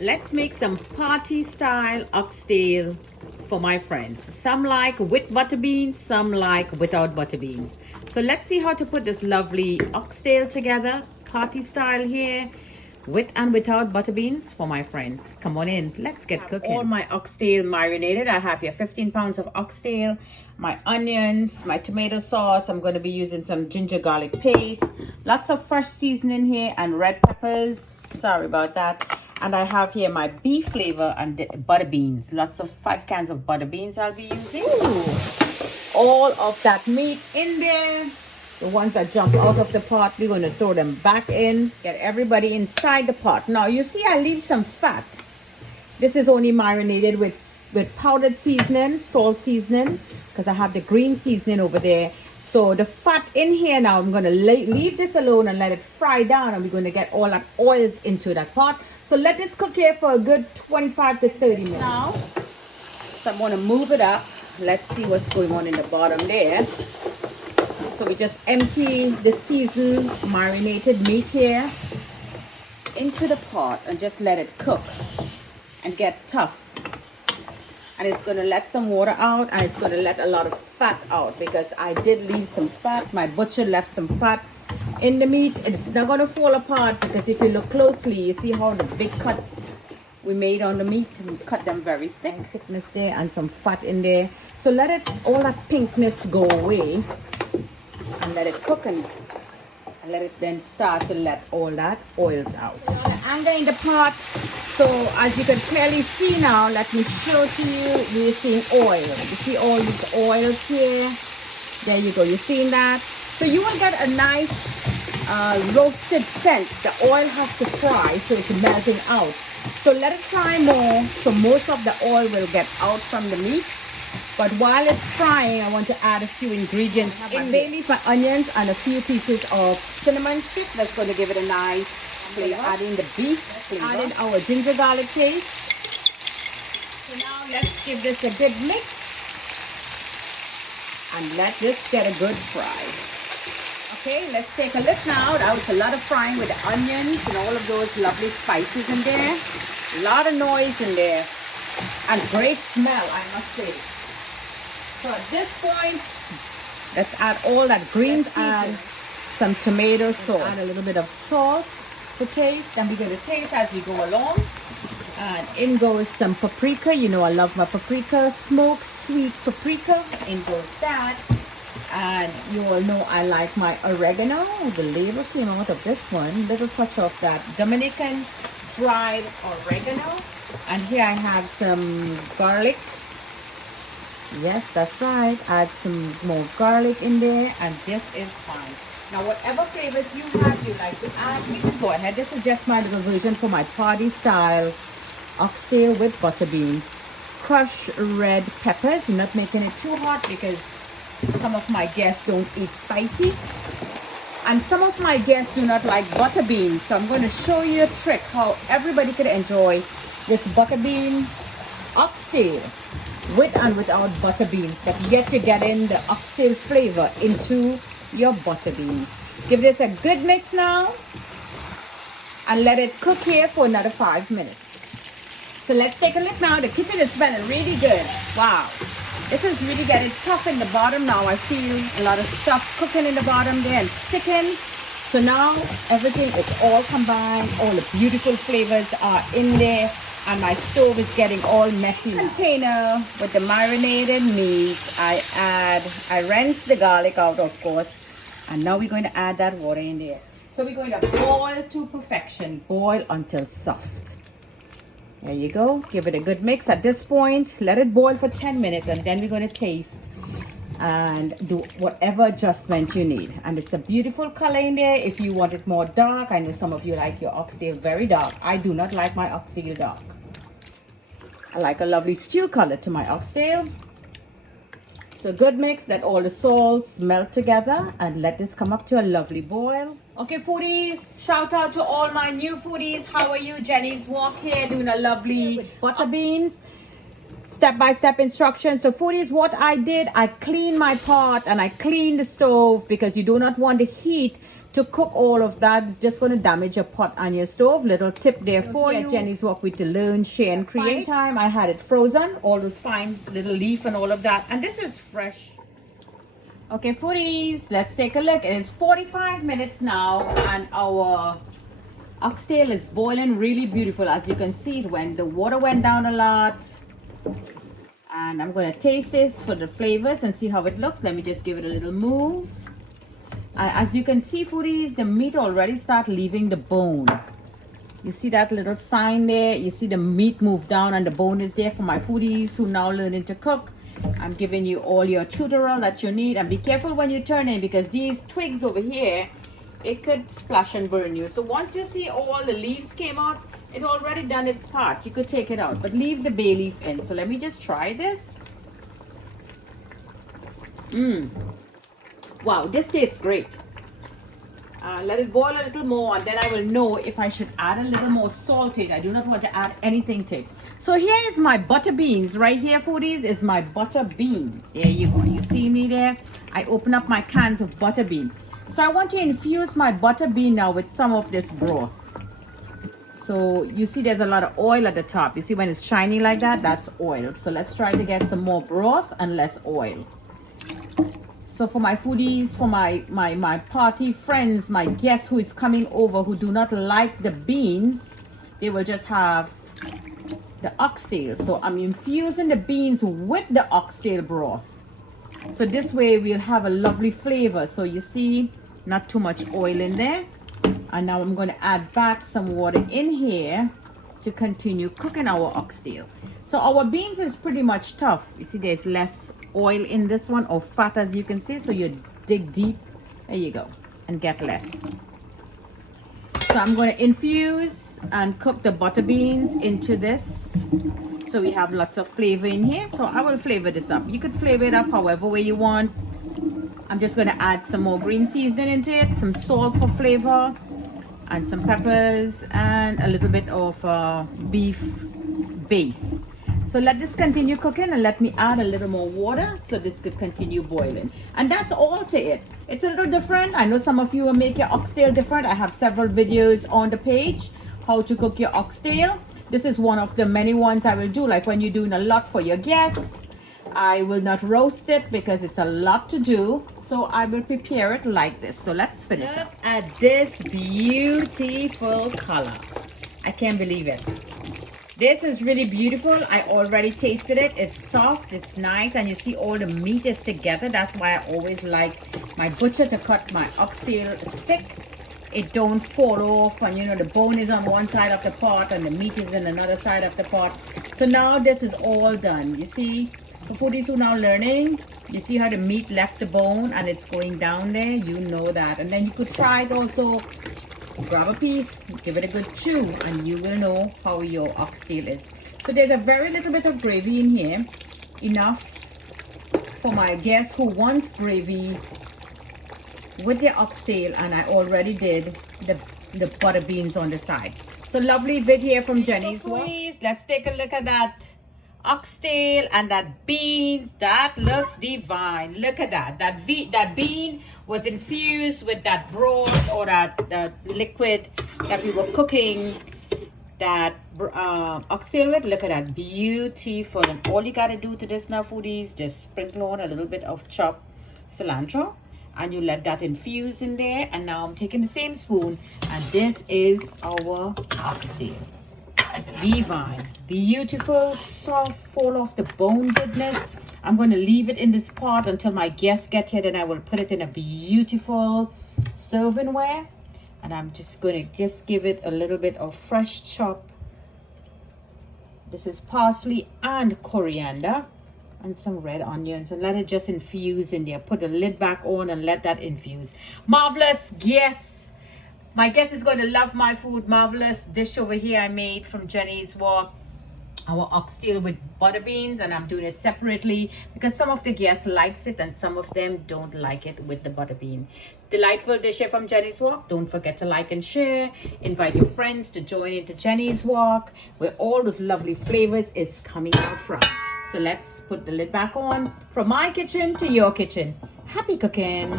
Let's make some party style oxtail for my friends. Some like with butter beans, some like without butter beans. So let's see how to put this lovely oxtail together, party style here, with and without butter beans for my friends. Come on in, let's get cooking. All my oxtail marinated. I have here 15 pounds of oxtail, my onions, my tomato sauce. I'm going to be using some ginger garlic paste, lots of fresh seasoning here, and red peppers. Sorry about that. And I have here my beef flavor and butter beans. Lots of 5 cans of butter beans I'll be using. Ooh. All of that meat in there. The ones that jump out of the pot, we're going to throw them back in. Get everybody inside the pot. Now, you see I leave some fat. This is only marinated with powdered seasoning, salt seasoning, because I have the green seasoning over there. So the fat in here now, I'm going to leave this alone and let it fry down. And we're going to get all that oils into that pot. So let this cook here for a good 25 to 30 minutes. Now, so I'm going to move it up. Let's see what's going on in the bottom there. So we just empty the seasoned, marinated meat here into the pot and just let it cook and get tough. And it's going to let some water out, and it's going to let a lot of fat out because I did leave some fat. My butcher left some fat in the meat. It's not going to fall apart because if you look closely, you see how the big cuts we made on the meat. We cut them very thick. Thickness there and some fat in there. So let it, all that pinkness go away and let it cook and let it then start to let all that oils out. The anger in the pot. So as you can clearly see now, let me show to you, we're seeing oil. You see all these oils here. There you go, you're seeing that. So you will get a nice roasted scent. The oil has to fry so it's melting out. So let it fry more so most of the oil will get out from the meat. But while it's frying, I want to add a few ingredients. In bay leaf, my onions, and a few pieces of cinnamon stick. That's going to give it a nice flavor. Adding the beef flavor. Adding our ginger garlic paste. So now let's give this a good mix. And let this get a good fry. Okay, let's take a look now. That was a lot of frying with the onions and all of those lovely spices in there. A lot of noise in there. And great smell, I must say. So at this point, let's add all that green seasoning, some tomato sauce, add a little bit of salt for taste, and we're going to taste as we go along. And in goes some paprika. You know I love my paprika, smoked sweet paprika. In goes that. And you all know I like my oregano. The label came out of this one. Little touch of that Dominican dried oregano. And here I have some garlic. Yes, that's right. Add some more garlic in there, and this is fine. Now, whatever flavors you have, you like to add, you can go ahead. This is just my little version for my party style oxtail with butter bean. Crushed red peppers. We're not making it too hot because some of my guests don't eat spicy. And some of my guests do not like butter beans. So I'm going to show you a trick how everybody can enjoy this butter bean oxtail with and without butter beans, but yet you're getting the oxtail flavor into your butter beans. Give this a good mix now and let it cook here for another 5 minutes. So let's take a look now. The kitchen is smelling really good. Wow, this is really getting tough in the bottom now. I feel a lot of stuff cooking in the bottom there and sticking. So now everything is all combined. All the beautiful flavors are in there. And my stove is getting all messy. Container with the marinated meat. I rinse the garlic out, of course. And now we're going to add that water in there. So we're going to boil to perfection. Boil until soft. There you go. Give it a good mix at this point. Let it boil for 10 minutes and then we're going to taste and do whatever adjustment you need. And it's a beautiful color in there. If you want it more dark, I know some of you like your oxtail very dark. I do not like my oxtail dark. I like a lovely stew color to my oxtail. So good mix, let all the salts melt together and let this come up to a lovely boil. Okay, foodies, shout out to all my new foodies. How are you? Jenny's Walk here doing a lovely butter beans. Step-by-step instructions. So foodies, what I did, I cleaned my pot and I cleaned the stove because you do not want the heat to cook all of that. It's just going to damage your pot and your stove. Little tip there for you. Jenny's Wok with to learn, share, and create. Time I had it frozen, all those fine little leaf and all of that, and this is fresh. Okay, foodies, let's take a look. It is 45 minutes now, and our oxtail is boiling really beautiful. As you can see, the water went down a lot. And I'm going to taste this for the flavors and see how it looks. Let me just give it a little move. As you can see, foodies, the meat already start leaving the bone. You see that little sign there? You see the meat move down and the bone is there. For my foodies who now learning to cook, I'm giving you all your tutorial that you need. And be careful when you turn in, because these twigs over here, it could splash and burn you. So once you see all the leaves came out, it already done its part. You could take it out, but leave the bay leaf in. So let me just try this. Wow, this tastes great. Let it boil a little more, and then I will know if I should add a little more salt to it. I do not want to add anything to it. So here is my butter beans. Right here, foodies, is my butter beans. There you go. You see me there? I open up my cans of butter bean. So I want to infuse my butter bean now with some of this broth. So you see there's a lot of oil at the top. You see when it's shiny like that, that's oil. So let's try to get some more broth and less oil. So for my foodies, for my party friends, my guests who is coming over who do not like the beans, they will just have the oxtail. So I'm infusing the beans with the oxtail broth. So this way we'll have a lovely flavor. So you see, not too much oil in there. And now I'm going to add back some water in here to continue cooking our oxtail. So our beans is pretty much tough. You see there's less oil in this one, or fat, as you can see. So you dig deep, there you go, and get less. So I'm going to infuse and cook the butter beans into this, so we have lots of flavor in here. So I will flavor this up. You could flavor it up however way you want. I'm just going to add some more green seasoning into it, some salt for flavor, and some peppers, and a little bit of beef base. So let this continue cooking, and let me add a little more water so this could continue boiling. And that's all to it. It's a little different. I know some of you will make your oxtail different. I have several videos on the page how to cook your oxtail. This is one of the many ones I will do, like when you're doing a lot for your guests. I will not roast it because it's a lot to do, so I will prepare it like this. So let's finish up. Look at this beautiful color. I can't believe it. This is really beautiful. I already tasted it. It's soft, it's nice, and you see all the meat is together. That's why I always like my butcher to cut my oxtail thick. It don't fall off, and you know the bone is on one side of the pot and the meat is in another side of the pot. So now this is all done. You see, for foodies who now learning, you see how the meat left the bone and it's going down there. You know that. And then you could try it also. Grab a piece, give it a good chew, and you will know how your oxtail is. So there's a very little bit of gravy in here, enough for my guest who wants gravy with the oxtail, and I already did the butter beans on the side. So lovely vid here from Jenny's Wok. Let's take a look at that oxtail and that beans. That looks divine. Look at that. That bean was infused with that broth, or that liquid that we were cooking that oxtail with. Look at that, beautiful. And all you gotta do to this now, foodies, just sprinkle on a little bit of chopped cilantro, and you let that infuse in there. And now I'm taking the same spoon, and this is our oxtail. Divine, beautiful, soft, fall off the bone goodness. I'm going to leave it in this pot until my guests get here. Then I will put it in a beautiful servingware, and I'm just going to give it a little bit of fresh chop. This is parsley and coriander and some red onions, and let it just infuse in there. Put the lid back on and let that infuse. Marvelous. Yes, my guest is going to love my food. Marvelous dish over here I made from Jenny's Wok, our oxtail with butter beans, and I'm doing it separately because some of the guests likes it and some of them don't like it with the butter bean. Delightful dish here from Jenny's Wok. Don't forget to like and share. Invite your friends to join into Jenny's Wok, where all those lovely flavors is coming out from. So let's put the lid back on. From my kitchen to your kitchen. Happy cooking.